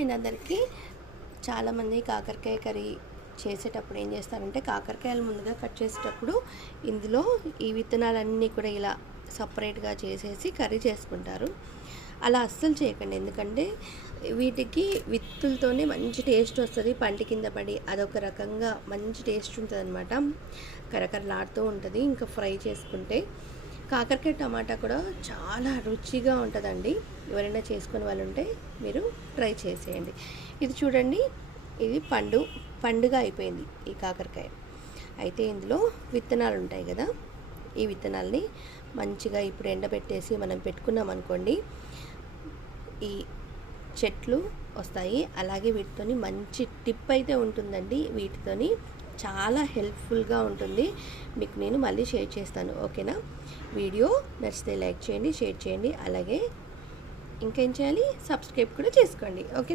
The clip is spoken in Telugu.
అందరికీ చాలామంది కాకరకాయ కర్రీ చేసేటప్పుడు ఏం చేస్తారంటే కాకరకాయలు ముందుగా కట్ చేసేటప్పుడు ఇందులో ఈ విత్తనాలన్నీ కూడా ఇలా సపరేట్గా చేసేసి కర్రీ చేసుకుంటారు. అలా అస్సలు చేయకండి. ఎందుకంటే వీటికి విత్తులతోనే మంచి టేస్ట్ వస్తుంది. పంటి కింద పడి అదొక రకంగా మంచి టేస్ట్ ఉంటుంది అనమాట కరకరలాడుతూ ఉంటుంది. ఇంకా ఫ్రై చేసుకుంటే కాకరకాయ టమాటా కూడా చాలా రుచిగా ఉంటుందండి. ఎవరైనా చేసుకునే వాళ్ళు ఉంటే మీరు ట్రై చేసేయండి. ఇది చూడండి ఇది పండు పండుగ అయిపోయింది ఈ కాకరకాయ. అయితే ఇందులో విత్తనాలు ఉంటాయి కదా ఈ విత్తనాల్ని మంచిగా ఇప్పుడు ఎండబెట్టేసి మనం పెట్టుకున్నాం అనుకోండి ఈ చెట్లు వస్తాయి. అలాగే వీటితోని మంచి టిప్ అయితే ఉంటుందండి. వీటితోని చాలా హెల్ప్ఫుల్గా ఉంటుంది. మీకు నేను మళ్ళీ షేర్ చేస్తాను. ఓకేనా? వీడియో నచ్చితే లైక్ చేయండి షేర్ చేయండి. అలాగే ఇంకేం చేయాలి? సబ్స్క్రైబ్ కూడా చేసుకోండి. ఓకేనా?